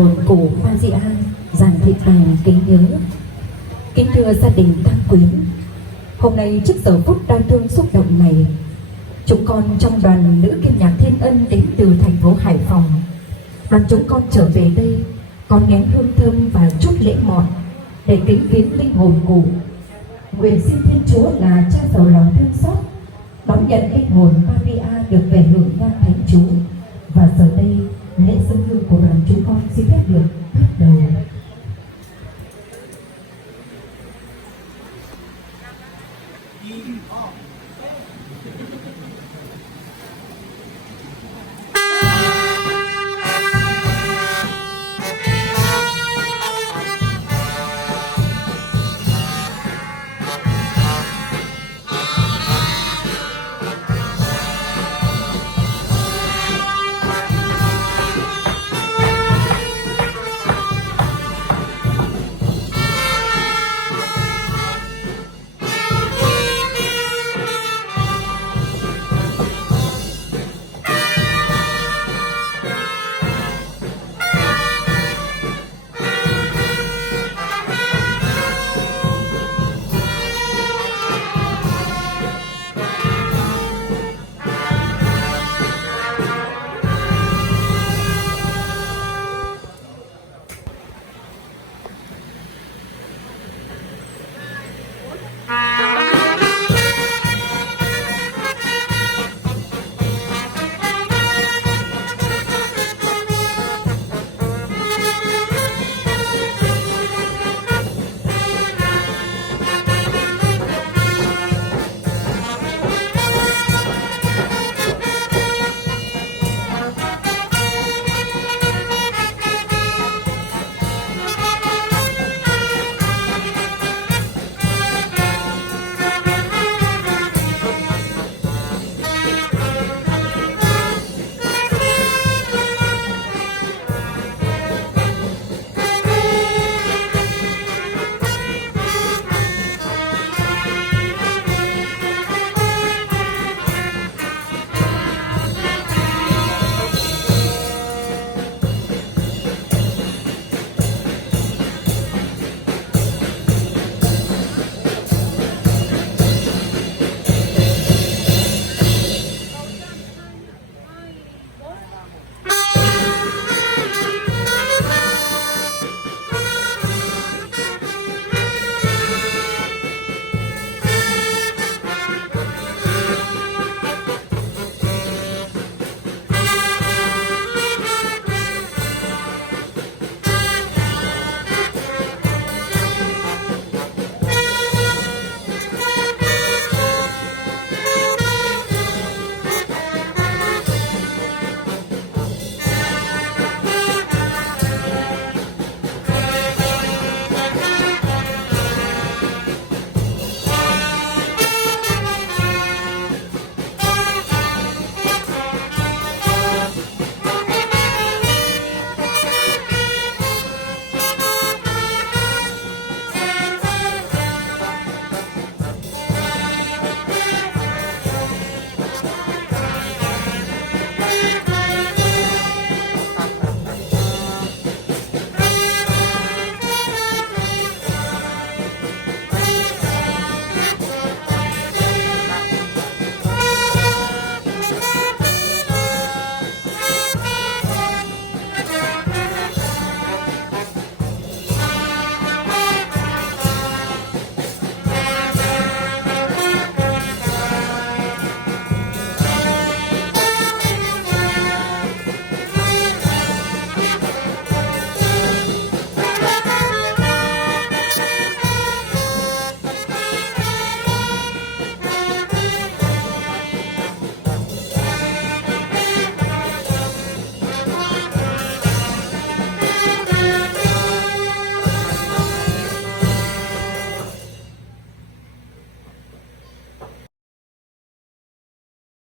hồn cụ Maria dàn thịt bày kính nhớ. Kính thưa gia đình Tăng Quyến, hôm nay trước giờ phút đau thương xúc động này, chúng con trong đoàn nữ kim nhạc Thiên Ân đến từ thành phố Hải Phòng. Đoàn chúng con trở về đây con nén hương thơm và chút lễ mọn để kính viếng linh hồn cụ. Nguyện xin Thiên Chúa là cha giàu lòng thương xót đón nhận linh hồn Maria được về hưởng nhang thánh chú. Và giờ đây lễ dâng hương của đoàn chúng con xin phép được bắt đầu. Bye.